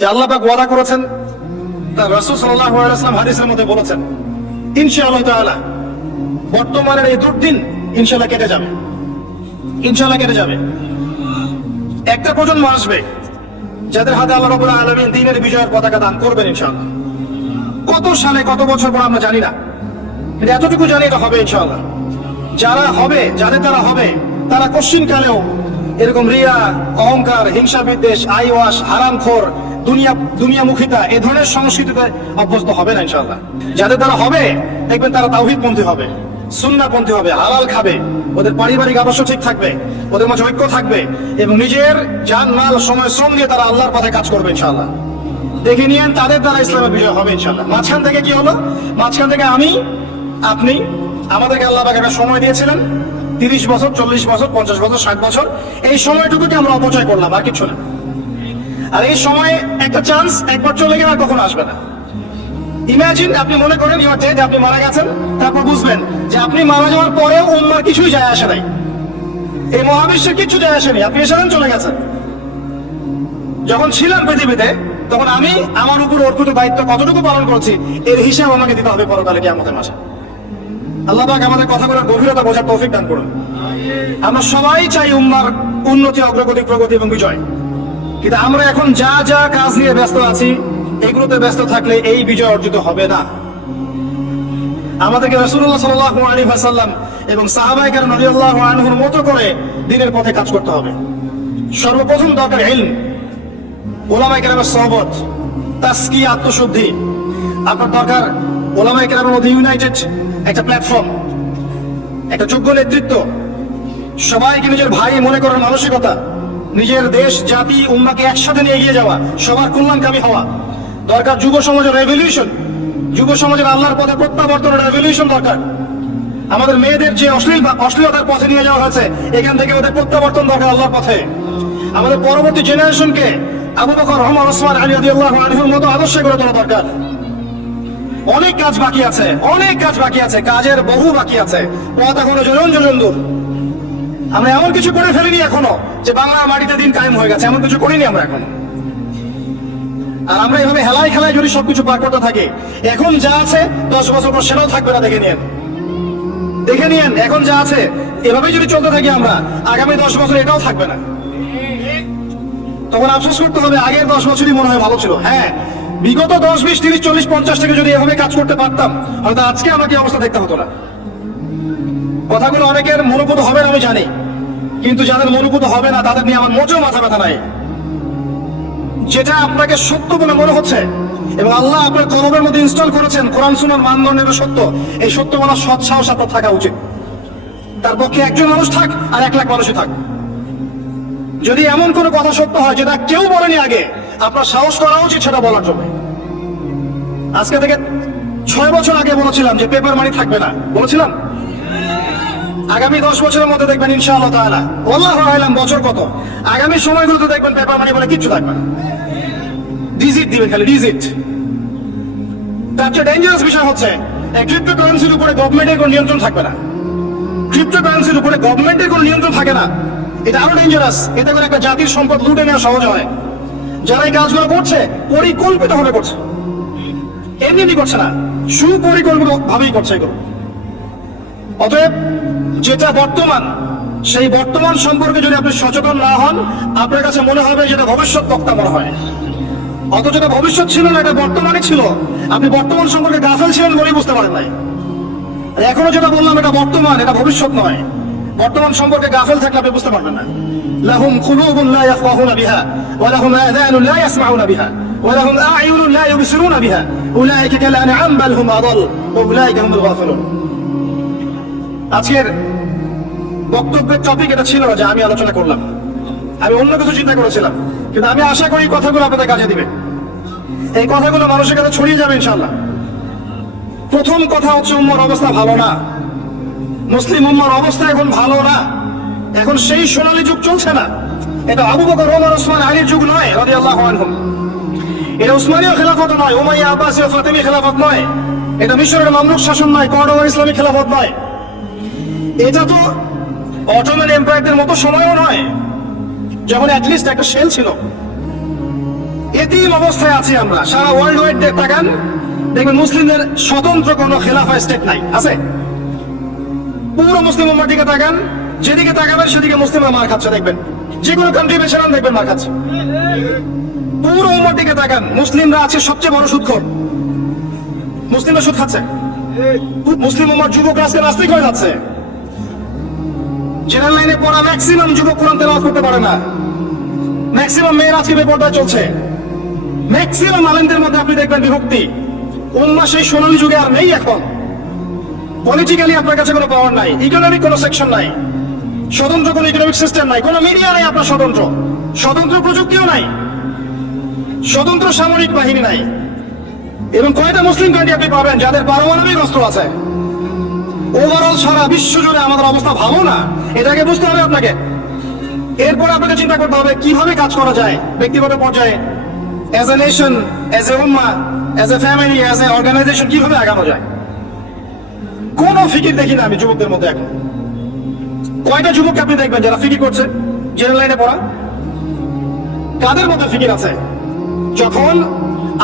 যে আল্লাহ পাক ওয়াদা করেছেন, তার রাসূল সাল্লাল্লাহু আলাইহি ওয়াসাল্লাম হাদিসের মধ্যে বলেছেন, ইনশাআল্লাহ তাআলা বর্তমানের এই দুর্দিন ইনশাআল্লাহ কেটে যাবে, ইনশাআল্লাহ কেটে যাবে। একটা প্রজন্ম আসবে যাদের হাতে আল্লাহ রাব্বুল আলামিন দ্বীনের বিজয়ের পতাকা দান করবেন ইনশাআল্লাহ। কত সালে কত বছর পর আমরা জানি না, কিন্তু এতটুকু জানি এটা হবে ইনশাআল্লাহ। যারা হবে, যাদের দ্বারা হবে, তারা কোশ্চিনকালেও এরকম রিয়া, অহংকার, হিংসা বিদ্বেষ, আইওয়াস, হারামখোর, দুনিয়ামুখিতা এ ধরনের সংস্কৃতিতে অভ্যস্ত হবে না ইনশাআল্লাহ। যাদের দ্বারা হবে দেখবেন তারা তাওহীদপন্থী হবে, সুন্নাহপন্থী হবে, হালাল খাবে, ওদের পারিবারিক আদর্শ ঠিক থাকবে, ওদের মাঝে ঐক্য থাকবে এবং নিজের জান মাল সময় শ্রম দিয়ে তারা আল্লাহর পথে কাজ করবে ইনশাআল্লাহ। দেখে নিয়েন তাদের দ্বারা ইসলামের বিজয় হবে ইনশাআল্লাহ। মাঝখান থেকে কি হলো? মাঝখান থেকে আমি, আপনি, আমাদেরকে আল্লাহ পাক একটা সময় দিয়েছিলেন 30 বছর, 40 বছর, 50 বছর, 60 বছর। এই সময়টুকুকে আমরা অপচয় করলাম, আর কিছু না। আর এই সময় একটা চান্স একবার চলে গেলে আর কখনো আসবে না। ইমাজিন, আপনি মনে করেন ইউ আর ডেড, আপনি মারা গেছেন, তারপর বুঝবেন যে আপনি মারা যাওয়ার পরেও উম্মার কিছুই যায় আসে নাই, এই মহাবিশ্বের কিছু যায় আসেনি, আপনি এসেছেন চলে গেছেন। যখন ছিলাম পৃথিবীতে তখন আমি আমার উপর অর্পিত দায়িত্ব কতটুকু পালন করছি এর হিসাব আমাকে দিতে হবে পরকালে কিয়ামতের মাঠে। আল্লাহ পাক আমাদের কথাগুলোর গভীরতা বোঝার তৌফিক দান করুন। আমরা সবাই চাই উম্মার উন্নতি, অগ্রগতি, প্রগতি এবং বিজয়, কিন্তু আমরা এখন যা যা কাজ নিয়ে ব্যস্ত আছি এগুলোতে ব্যস্ত থাকলে এই বিজয় অর্জিত হবে না। আমাদেরকে রাসূলুল্লাহ সাল্লাল্লাহু আলাইহি ওয়াসাল্লাম এবং সাহাবায়ে কেরাম রাদিয়াল্লাহু আনহুর মতো করে দ্বীনের পথে কাজ করতে হবে। সর্বপ্রথম দরকার ইলম, উলামায়ে কেরামের সোহবত, তাজকিয়া, আত্মশুদ্ধি। আপনার দরকার উলামায়ে কেরামের মধ্যে ইউনাইটেড একটা প্ল্যাটফর্ম, একটা যোগ্য নেতৃত্ব, সবাইকে নিজের ভাই মনে করার মানসিকতা, নিজের দেশ, জাতি, উম্মাকে একসাথে নিয়ে এগিয়ে যাওয়া, সবার কল্যাণকামী হওয়া। দরকার যুব সমাজের রেভলিউশন, যুব সমাজের আল্লাহর পথে প্রত্যাবর্তনের রেভলিউশন দরকার। আমাদের মেয়েদের যে অশ্লীলতার পথে নিয়ে যাওয়া হয়েছে এখান থেকে ওদের প্রত্যাবর্তন দরকার আল্লাহর পথে। আমাদের পরবর্তী জেনারেশনকে আবু বকর, ওমর, ওসমান, আলী রাদিয়াল্লাহু আনহুর মতো আদর্শে গড়ে তোলা দরকার। অনেক কাজ বাকি আছে, অনেক কাজ বাকি আছে, কাজের বহু বাকি আছে, পথ এখনো যোজন যোজন দূর। আমরা এমন কিছু করে ফেলিনি এখনো যে বাংলার মাটিতে দিন কায়েম হয়ে গেছে, এমন কিছু করিনি আমরা এখন। আর আমরা এভাবে হেলায় খেলায় যদি সবকিছু পার করতে থাকি, এখন যা আছে 10 বছর পর সেটাও থাকবে না। দেখে নিয়েন, দেখে নিয়েন, এখন যা আছে এভাবেই যদি চলতে থাকি আমরা, আগামী 10 বছর এটাও থাকবে না। তখন আফসোস করতে হবে আগের 10 বছরই মনে হয় ভালো ছিল। হ্যাঁ, বিগত 10, 20, 30, 40, 50 থেকে যদি এভাবে কাজ করতে পারতাম হয়তো আজকে আমাকে অবস্থা দেখতে হতো না। কথাগুলো অনেকের মনোপুত হবে না আমি জানি, কিন্তু যাদের মনোপুত হবে না তাদের নিয়ে আমার মোটেও মাথা ব্যথা নাই। যেটা আপনাকে সত্য বলে মনে হচ্ছে এবং আল্লাহ আপনার কলবের মধ্যে ইনস্টল করেছেন, কোরআন সুন্নাহর মানদণ্ডের সত্য, এই সত্য বলার সৎ সাহস আপনার থাকা উচিত। তার পক্ষে একজন মানুষ থাক আর 1 লাখ মানুষই থাক, যদি এমন কোনো কথা সত্য হয় যেটা কেউ বলেনি আগে, আপনার সাহস করা উচিত সেটা বলার জন্য। আজকে থেকে 6 বছর আগে বলেছিলাম যে পেপার মানি থাকবে না, বলেছিলাম। আগামী 10 বছরের মধ্যে দেখবেন ইনশাআল্লাহ তাআলা, আল্লাহু আ'লাম বছর কত, আগামী সময়গুলোতে দেখবেন পেপার মানি বলে কিচ্ছু থাকবে না, ডিজিট দিবে খালি ডিজিট। তার চেয়ে ডেঞ্জারাস বিষয় হচ্ছে এই ক্রিপ্টোকারেন্সির উপরে গভর্নমেন্টের কোনো নিয়ন্ত্রণ থাকবে না। ক্রিপ্টোকারেন্সির উপরে গভর্নমেন্টের কোনো নিয়ন্ত্রণ থাকে না, এটা আরো ডেঞ্জারাস। এতে করে একটা জাতির সম্পদ লুটে নেওয়া সহজ হয়। যারা এই কাজগুলো করছে পরিকল্পিত ভাবে করছে, এমনি করছে না, সুপরিকল্পিত ভাবেই করছে এগুলো। অতএব যেটা বর্তমান, সেই বর্তমান সম্পর্কে যদি আপনি সচেতন না হন, আপনার কাছে মনে হবে যেটা ভবিষ্যৎ বক্তা মনে হয়, অথচ এটা ভবিষ্যৎ ছিল না, এটা বর্তমানে ছিল। আপনি বর্তমান সম্পর্কে গাফেল ছিলেন বলেই বুঝতে পারেন নাই। এখনো যেটা বললাম এটা বর্তমান, এটা ভবিষ্যৎ নয়। বর্তমান সম্পর্কে গাফেল থাকলে আপনি বুঝতে পারবেন না। লাহুম কুলুবুন লা ইয়াফকাহুনা বিহা ওয়া লাহুম আযানুন লা ইয়াসমাউনা বিহা ওয়া লাহুম আ'য়ুনুন লা ইউবসিরুনা বিহা উলাইকা কাল আনআম বাল হুম আদাল ওয়া উলাইকা হুমুল গাফিলুন। আজকের বক্তব্যের টপিক এটা ছিল না যে আমি আলোচনা করলাম, আমি অন্য কিছু চিন্তা করেছিলাম, কিন্তু আমি আশা করি কথাগুলো আপনাদের কাজে দিবে, এই কথাগুলো মানুষের কাছে ছড়িয়ে যাবে ইনশাআল্লাহ। প্রথম কথা হচ্ছে উম্মার অবস্থা ভালো না, মুসলিম উম্মার অবস্থা এখন ভালো না। এখন সেই সোনালী যুগ চলছে না। এটা আবু বকর, ওমর, ওসমান, আলীর যুগ নয় রাদিয়াল্লাহু আনহুম। এটা উসমানীয় খেলাফত নয়, উমাইয়া, আব্বাসীয়, ফাতিমি খেলাফত নয়। এটা মিশরের মামলুক শাসন নয়, কর্ডোবার ইসলামী খেলাফত নয়। এটা তো অটোমান এম্পায়ারদের মতো সময়ও নয়, যখন অ্যাটলিস্ট একটা শেল ছিল। এতিম অবস্থায় আছি আমরা। সারা ওয়ার্ল্ড ওয়াইড তাকান, দেখবেন মুসলিমদের স্বতন্ত্র কোনো খেলাফা স্টেট নাই, আছে? পুরো মুসলিম উম্মার দিকে তাকান, যেদিকে তাকাবেন সেদিকে মুসলিমরা মার খাচ্ছে, দেখবেন। যে কোনো কান্ট্রি বেছে নেন, দেখবেন মার খাচ্ছে। পুরো উম্মার দিকে তাকান, মুসলিমরা আছে সবচেয়ে বড় সুদখোর। মুসলিমরা সুদ খাচ্ছে। মুসলিম উম্মার যুবকরা আজকে নাস্তিক হয়ে যাচ্ছে। জেনারেল লাইনে পড়া ম্যাক্সিমাম যুবক কোরআন তেলাওয়াত করতে পারে না। ম্যাক্সিমাম মেয়েরা আজকে বেপরদায় চলছে। ম্যাক্সিমাম আলেমদের মধ্যে আপনি দেখবেন বিভক্তি। উম্মাহ সেই সোনালী যুগে আর নেই এখন। পলিটিক্যালি আপনার কাছে কোনো পাওয়ার নাই, ইকোনমিক কোনো সেকশন নাই, স্বতন্ত্র কোনো ইকোনমিক সিস্টেম নাই, কোনো মিডিয়া নাই আপনার স্বতন্ত্র, স্বতন্ত্র প্রযুক্তিও নাই, স্বতন্ত্র সামরিক বাহিনী নাই। এবং কয়টা মুসলিম কান্ট্রি আপনি পাবেন যাদের পারমাণবিক অস্ত্র আছে? ওভারঅল সারা বিশ্ব জুড়ে আমাদের অবস্থা ভালো না, এটাকে বুঝতে হবে আপনাকে। এরপর আপনাকে চিন্তা করতে হবে কিভাবে কাজ করা যায় ব্যক্তিগত পর্যায়ে, as a nation, as a উম্মাহ, as a family, as a organisation, কিভাবে আগানো যায়। কোন ফিকির দেখি না আমি যুবকদের মধ্যে এখন। কয়টা যুবককে আপনি দেখবেন যারা ফিকির করছে? জেনারেল লাইনে পড়া। কাদের মধ্যে ফিকির আছে? যখন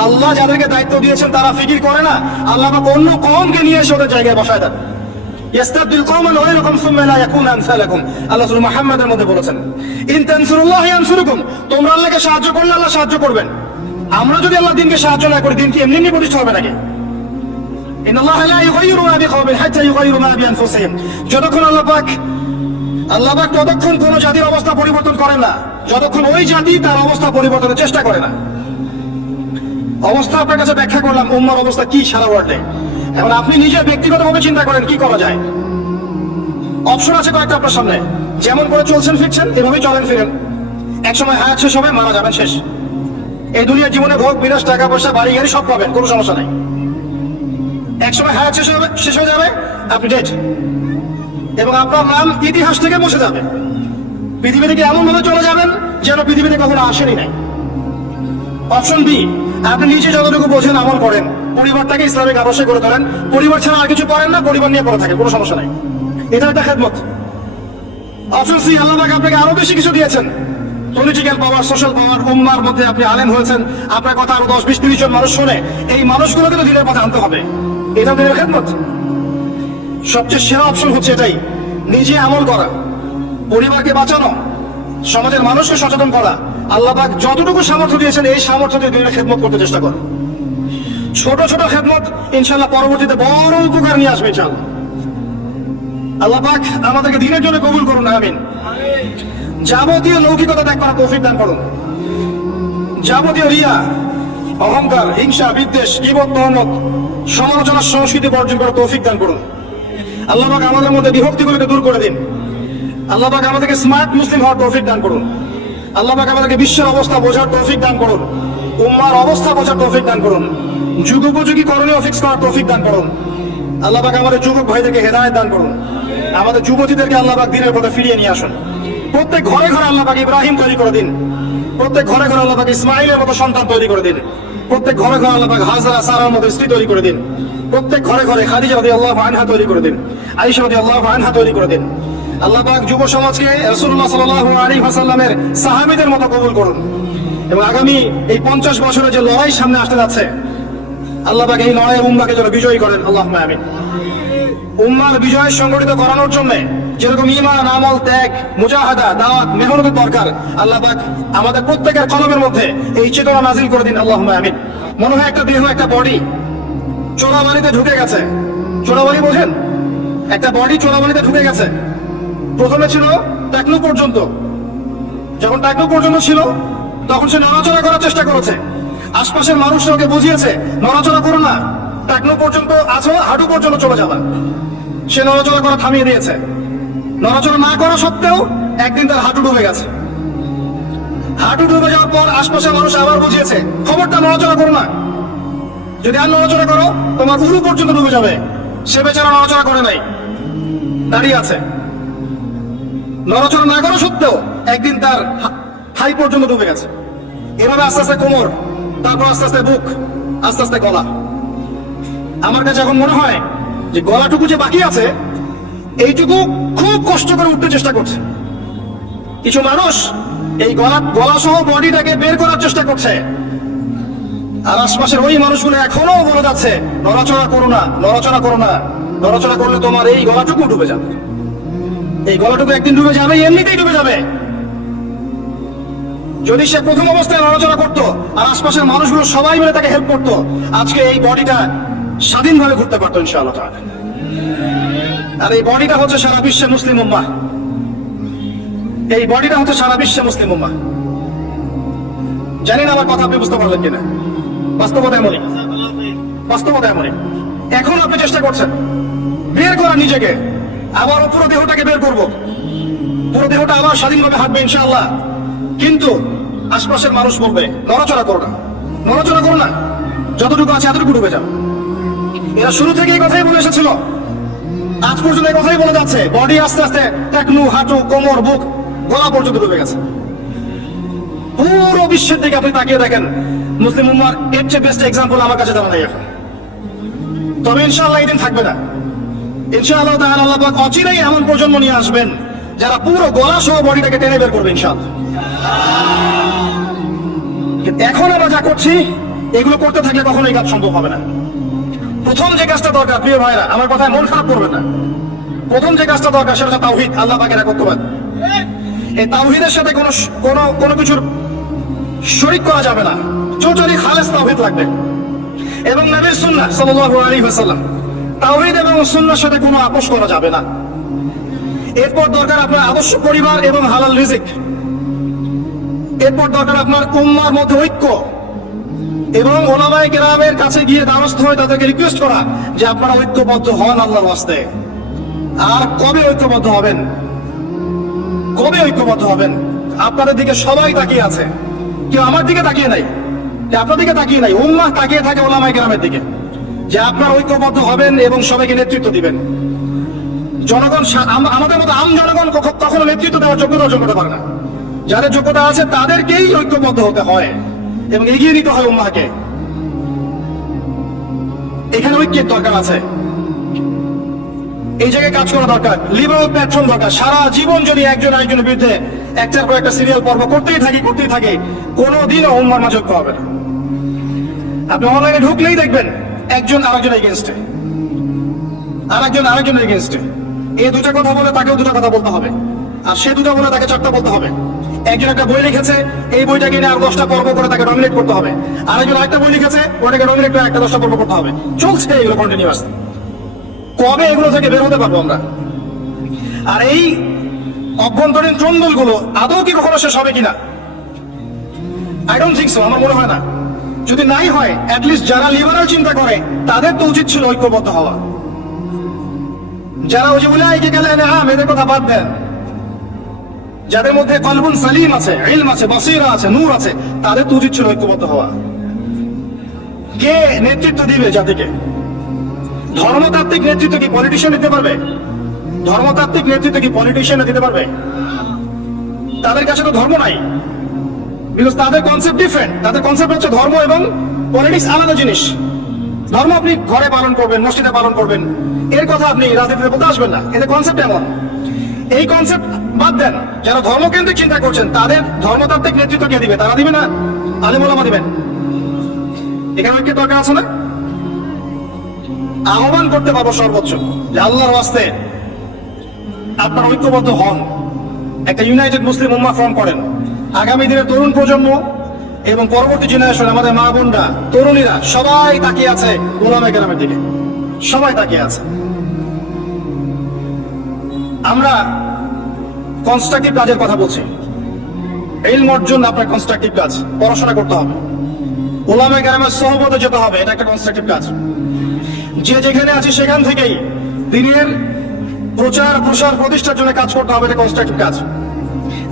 আল্লাহ যাদেরকে দায়িত্ব দিয়েছেন তারা ফিকির করে না, আল্লাহ অন্য কওমকে নিয়ে এসে ওদের জায়গায় বসায় দেন। ইয়াস্তাবদিল কওমান গায়রাকুম সুম্মা লা ইয়াকুনু আমসালাকুম। আল্লাহ সূরা মুহাম্মাদের মধ্যে বলেছেন, ইন তানসুরুল্লাহ ইয়ানসুরুকুম, তোমরা আল্লাহকে সাহায্য করলে আল্লাহ সাহায্য করবেন। আমরা যদি আল্লাহ দিনকে সাহায্য না করি, দিন কি এমনি এমনি প্রতিষ্ঠা হবে নাকি? ইন্নাল্লাহা লা ইউগাইয়িরু মা বিকওমিন হাত্তা ইউগাইয়িরু মা বিআনফুসিহিম। যতক্ষণ আল্লাহ পাক ততক্ষণ কোন জাতির অবস্থা পরিবর্তন করেন না যতক্ষণ ওই জাতি তার অবস্থা পরিবর্তনের চেষ্টা করে না। অবস্থা আপনার কাছে ব্যাখ্যা করলাম, উম্মার অবস্থা কি সারা ওয়ার্ল্ডে। এখন আপনি নিজে ব্যক্তিগতভাবে চিন্তা করেন কি করা যায়। অপশন আছে কয়েকটা আপনার সামনে। যেমন করে চলছেন ফিরছেন এভাবেই চলেন ফিরেন। একসময় হায়াত শেষ হবে, মারা যাবেন, শেষ। এই দুনিয়ার জীবনে ভোগ বিলাস, টাকা পয়সা, বাড়ি গাড়ি সব পাবেন, কোনো সমস্যা নাই। একসময় হায়াত শেষ হয়ে যাবে, আপনি ডেড, এবং আপনার নাম ইতিহাস থেকে মুছে যাবে। পৃথিবী থেকে এমন ভাবে চলে যাবেন যেন পৃথিবীতে কখনো আসেনি নাই। অপশন বি, আপনি নিজে যতটুকু বোঝেন আমল করেন, পরিবারটাকে ইসলামিক আদর্শে করে তোলেন, পরিবার ছাড়া আর কিছু করেন না, পরিবার নিয়ে পড়ে থাকে, কোনো সমস্যা নাই, এটা একটা খেদমত। অপশন সি, আল্লাহ পাক আপনাকে আরো বেশি কিছু দিয়েছেন, পলিটিক্যাল পাওয়ার, সোশ্যাল পাওয়ার, উম্মার মধ্যে আপনি আলেম হয়েছেন, আপনার কথা আরো 10, 20, 30 জন মানুষ শুনে, এই মানুষগুলোকে তো দিনের পথে আনতে হবে, এটা দিনের খেদমত। সবচেয়ে সেরা অপশন হচ্ছে এটাই, নিজে আমল করা, পরিবারকে বাঁচানো, সমাজের মানুষকে সচেতন করা। আল্লাহ পাক যতটুকু সামর্থ্য দিয়েছেন এই সামর্থ্য দিয়ে দিনের খেদমত করতে চেষ্টা করো। ছোট ছোট খেদমত ইনশাআল্লাহ পরবর্তীতে বড় উপকার নিয়ে আসবে ইনশাআল্লাহ। আল্লাহ পাক আমাদেরকে দিনের জন্য কবুল করুন, আমিন। যাবতীয় লৌকিকতা ত্যাগ করার তৌফিক দান করুন। যাবতীয় রিয়া, অহংকার, হিংসা, বিদ্বেষ, গীবত, তহমত, সমালোচনার সংস্কৃতি বর্জন করার তৌফিক দান করুন। আল্লাহ পাক আমাদের মধ্যে বিভক্তিগুলোকে দূর করে দিন। আল্লাহ পাক আমাদেরকে স্মার্ট মুসলিম হওয়ার তৌফিক দান করুন। আল্লাহ পাক আমাদেরকে বিশ্বের অবস্থা বোঝার তৌফিক দান করুন, উম্মার অবস্থা বোঝার তৌফিক দান করুন, যুগোপযোগী করণীয় ফিক্স করার তৌফিক দান করুন। আল্লাহ পাক আমাদের যুবক ভাইদেরকে হেদায়েত দান করুন। আমাদের যুবতীদেরকে আল্লাহ পাক দ্বীনের পথে ফিরিয়ে নিয়ে আসুন। প্রত্যেক ঘরে ঘরে আল্লাহ পাক ইব্রাহিম তৈরি করে দিন। প্রত্যেক ঘরে ঘরে আল্লাহ পাক ইসমাইলের মতো সন্তান তৈরি করে দিন। প্রত্যেক ঘরে ঘরে আল্লাহ পাক হাজরা, সারার মতো স্ত্রী তৈরি করে দিন। প্রত্যেক ঘরে ঘরে খাদিজা রাদিয়াল্লাহু আনহা তৈরি করে দিন, আয়েশা রাদিয়াল্লাহু আনহা তৈরি করে দিন। আল্লাহ পাক যুব সমাজকে রাসূলুল্লাহ সাল্লাল্লাহু আলাইহি ওয়াসাল্লামের সাহাবীদের মতো কবুল করুন। এবং আগামী এই 50 বছরের যে লড়াই সামনে আসতে যাচ্ছে, আল্লাহ পাক এই লড়াইয়ে উম্মাহকে যেন বিজয়ী করেন, আল্লাহুম্মা আমিন। উম্মার বিজয় সংগঠিত করানোর জন্য যেরকম ঈমান, আমল, ত্যাগ, মুজাহাদা, দাওয়াত, মেহনতের দরকার, আল্লাহ পাক আমাদের প্রত্যেকের কলমের মধ্যে এই চেতনা নাজিল করে দিন, আল্লাহুম্মা আমিন। মনে হয় একটা দেহ, একটা বডি চোরাবাড়িতে ঢুকে গেছে। চোরাবাড়ি বোঝেন? একটা বডি চোরাবাড়িতে ঢুকে গেছে। প্রথমে ছিল টাকনু পর্যন্ত। যখন টাকনু পর্যন্ত ছিল তখন সে নড়াচড়া করার চেষ্টা করেছে। আশপাশের মানুষরা ওকে বুঝিয়েছে নড়াচড়া করো না, টাকনু পর্যন্ত আছো, হাঁটু পর্যন্ত চলে যাবা। সে নড়াচড়া করা থামিয়ে দিয়েছে। নড়াচড়া না করা সত্ত্বেও একদিন তার হাঁটু ডুবে গেছে। হাঁটু ডুবে যাওয়ার পর আশপাশের মানুষ আবার বুঝিয়েছে খবরটা নড়াচড়া করো না, যদি আর নড়াচড়া করো তোমার উরু পর্যন্ত ডুবে যাবে। সে বেচারা নড়াচড়া করে নাই, দাঁড়িয়ে আছে। নড়াচড়া না করা সত্ত্বেও একদিন তার থাই পর্যন্ত ডুবে গেছে। এভাবে আস্তে আস্তে কোমর, তারপর আস্তে আস্তে বুক, আস্তে আস্তে গলা। আমার কাছে এখন মনে হয় যে গলাটুকু যে বাকি আছে এইটুকু খুব কষ্ট করে উঠতে চেষ্টা করছে। কিছু মানুষ এই গলা সহ বডিটাকে বের করার চেষ্টা করছে, আর আশপাশের ওই মানুষগুলো এখনো বলে যাচ্ছে নড়াচড়া করো না, নড়াচড়া করো না, নড়াচড়া করলে তোমার এই গলাটুকু ডুবে যাবে। এই গলাটুকু একদিন ডুবে যাবে, এমনিতেই ডুবে যাবে। যদি সে প্রথম অবস্থায় নড়াচড়া করতো আর আশপাশের মানুষগুলো সবাই মিলে তাকে হেল্প করতো, আজকে এই বডিটা স্বাধীনভাবে ঘুরতে পারতো ইনশাআল্লাহ তাআলা। আর এই বডিটা হচ্ছে সারা বিশ্বের মুসলিম উম্মাহ, এই বডিটা হচ্ছে সারা বিশ্বের মুসলিম উম্মাহ। জানি না আমার কথা আপনি বুঝতে পারলেন কিনা। বাস্তবতা এমনই, বাস্তবতা এমনই। এখন আপনি চেষ্টা করছেন বের করার নিজেকে, আবার পুরো দেহটাকে বের করব, পুরো দেহটা আবার স্বাধীনভাবে হাঁটবে ইনশাআল্লাহ। কিন্তু আশপাশের মানুষ বলবে নড়াচড়া করো না, নড়াচড়া করো না, যতটুকু আছে এতটুকু ডুবে যাও। এরা শুরু থেকে এই কথাই বলে এসেছিল, আজ পর্যন্ত এই কথাই বলে যাচ্ছে। বডি আস্তে আস্তে টাকনু, হাঁটু, কোমর, বুক, গলা পর্যন্ত ডুবে গেছে। পুরো বিশ্বের দিকে আপনি তাকিয়ে দেখেন, মুসলিম উম্মার এর চেয়ে বেস্ট এক্সাম্পল আমার কাছে জানা নেই এখন। তবে ইনশাআল্লাহ এই দিন থাকবে না। ইনশাআল্লাহ তাআলা আল্লাহ পাক অচিরেই এমন প্রজন্ম নিয়ে আসবেন যারা পুরো গলা সহ বডিটাকে টেনে বের করবে ইনশাআল্লাহ। এখন আমরা যা করছি এগুলো করতে থাকলে কখনোই কাজ সম্ভব হবে না। প্রথম যে কাজটা দরকার, প্রিয় ভাইরা আমার কথায় মন খারাপ করবেন না, প্রথম যে কাজটা দরকার সেটা হচ্ছে তাওহীদ, আল্লাহ পাকের একত্ববাদ। এই তাওহীদের সাথে কোনো কিছুর শরীক করা যাবে না, টোটালি খালেস তাওহীদ লাগবে। এবং নবীর সুন্নাহ সাল্লাল্লাহু আলাইহি ওয়াসাল্লাম, তাওহীদ এবং সুন্নাহর সাথে কোনো আপোষ করা যাবে না। এরপর দরকার আপনার আদর্শ পরিবার এবং হালাল রিজিক। এরপর দরকার আপনার উম্মার মধ্যে ঐক্য এবং ওলামায়ে কেরামের কাছে গিয়ে দ্বারস্থ হয়ে তাদেরকে রিকোয়েস্ট করা যে আপনারা ঐক্যবদ্ধ হন আল্লাহর ওয়াস্তে। আর কবে ঐক্যবদ্ধ হবেন, কবে ঐক্যবদ্ধ হবেন? আপনাদের দিকে সবাই তাকিয়ে আছে, কেউ আমার দিকে তাকিয়ে নাই, আপনার দিকে তাকিয়ে নাই, উম্মাহ তাকিয়ে থাকে ওলামায়ে কেরামের দিকে যে আপনারা ঐক্যবদ্ধ হবেন এবং সবাইকে নেতৃত্ব দিবেন। জনগণ, আমাদের মতো আম জনগণ কখনো নেতৃত্ব দেওয়ার যোগ্যতা অর্জন করতে পারে না। যাদের যোগ্যতা আছে তাদেরকেই ঐক্যবদ্ধ হতে হয় এবং এগিয়ে নিতে হয় উম্মাহকে। এখানে ঐক্যের দরকার আছে, এই জায়গায় কাজ করা দরকার, লিবারাল প্ল্যাটফর্ম দরকার। সারা জীবন যদি একজন আরেকজনের বিরুদ্ধে একটার পর একটা সিরিয়াল পর্ব করতেই থাকি কোনোদিনও উম্মার মাঝে ঐক্য হবে না। আপনি অনলাইনে ঢুকলেই দেখবেন একজন আরেকজনের এগেনস্টে, আরেকজনের এগেনস্টে। এই দুটা কথা বলে তাকেও দুটা কথা বলতে হবে, আর সে দুটা বলে তাকে চারটা বলতে হবে। একজন একটা বই লিখেছে, এই বইটাকে নিয়ে আর 10টা পর্ব করে তাকে ডমিনেট করতে হবে। আরেকজন আরেকটা বই লিখেছে, ওটাকে ডমিনেট করে একটা 10টা পর্ব করতে হবে। চলছে এগুলো কন্টিনিউয়াস। কবে এগুলো থেকে বের হতে পারবো আমরা? আর এই অভ্যন্তরীণ ট্রন্ডলগুলো আদৌ কি কখনো শেষ হবে কিনা? আই ডোন্ট থিংক সো, আমার মনে হয় না। যদি নাই হয়, অ্যাটলিস্ট যারা লিবারাল চিন্তা করে তাদের তো উচিত ছিল ঐক্যবদ্ধ হওয়া। যারা ওই যে বলে আইকে গেলে এদের কথা বাদ দেন, যাদের মধ্যে কলবুন সালিম আছে, ইলম আছে, বসিরা আছে, নূর আছে, তাদের তো উচিত ছিল ঐক্যবদ্ধ হওয়া। কে নেতৃত্ব দিবে জাতিকে? ধর্মতাত্ত্বিক নেতৃত্ব কি পলিটিশিয়ান দিতে পারবে? ধর্মতাত্ত্বিক নেতৃত্ব কি পলিটিশিয়ান দিতে পারবে? তাদের কাছে তো ধর্ম নাই, বিকজ তাদের কনসেপ্ট ডিফারেন্ট। তাদের কনসেপ্ট হচ্ছে ধর্ম এবং পলিটিক্স আলাদা জিনিস। ধর্ম আপনি ঘরে পালন করবেন, মসজিদে পালন করবেন, এর কথা আপনি রাজনীতিতে বলতে আসবেন না। এদের কনসেপ্ট এমন। এই কনসেপ্ট বাদ দেন, যারা ধর্মকেন্দ্রিক চিন্তা করছেন তাদের ধর্মতাত্ত্বিক নেতৃত্ব কে দিবে? তারা দিবে না, আলেম ওলামা দিবেন। এখানে কি দরকার আছে না? আহ্বান করতে পারবো সর্বোচ্চ যে আল্লাহর ওয়াস্তে আপনারা ঐক্যবদ্ধ হন, একটা ইউনাইটেড মুসলিম উম্মাহ ফর্ম করেন। আগামী দিনের তরুণ প্রজন্ম এবং পরবর্তী জেনারেশন, আমাদের মা বোনরা, তরুণীরা সবাই তাকিয়ে আছে উলামায়ে কেরামের দিকে, সবাই তাকিয়ে আছে। আমরা কনস্ট্রাকটিভ কাজের কথা বলছি। ইলম অর্জন আপনার কনস্ট্রাকটিভ কাজ, পড়াশোনা করতে হবে, উলামায়ে কেরামের সোহবতে যেতে হবে, এটা একটা কনস্ট্রাকটিভ কাজ। যে যেখানে আছে সেখান থেকেই দিনের প্রচার প্রসার প্রতিষ্ঠার জন্য কাজ করতে হবে, এটা কনস্ট্রাকটিভ কাজ।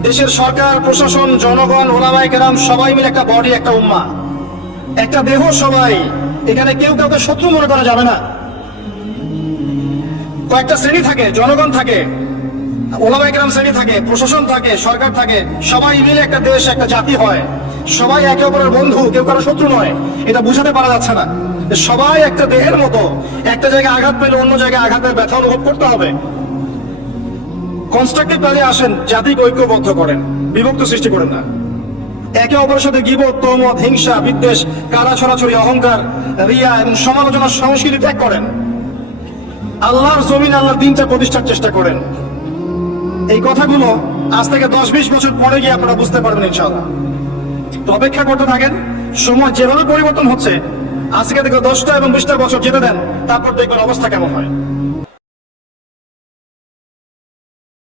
দেশের সরকার, প্রশাসন, জনগণ, ওলামায়ে কেরাম সবাই মিলে একটা বডি, একটা উম্মাহ, একটা দেহ সবাই। এখানে কেউ কাউকে শত্রু মনে করা যাবে না। কয়েকটা শ্রেণী থাকে, জনগণ থাকে, ওলামায়ে কেরাম শ্রেণী থাকে, প্রশাসন থাকে, সরকার থাকে, সবাই মিলে একটা দেশ, একটা জাতি হয়। সবাই একে অপরের বন্ধু, কেউ কারো শত্রু নয়। এটা বুঝাতে পারা যাচ্ছে না। সবাই একটা দেহের মতো, একটা জায়গায় আঘাত পেলে অন্য জায়গায় আঘাতের ব্যথা অনুভব করতে হবে। কনস্ট্রাকটিভ কাজে আসেন, জাতিকে ঐক্যবদ্ধ করেন, বিভক্ত সৃষ্টি করেন না। একে অপরের সাথে গীবত, তহমত, হিংসা, বিদ্বেষ, কারা ছড়াছড়ি, অহংকার, রিয়া এবং সমালোচনার সংস্কৃতি ত্যাগ করেন। আল্লাহর জমিন, আল্লাহর দিনটা প্রতিষ্ঠার চেষ্টা করেন। এই কথাগুলো আজ থেকে 10-20 বছর পরে গিয়ে আপনারা বুঝতে পারবেন ইনশাআল্লাহ। তো অপেক্ষা করতে থাকেন। সময় যেভাবে পরিবর্তন হচ্ছে, আজকে থেকে 10টা এবং 20টা বছর যেতে দেন, তারপর দেখবেন অবস্থা কেমন হয়।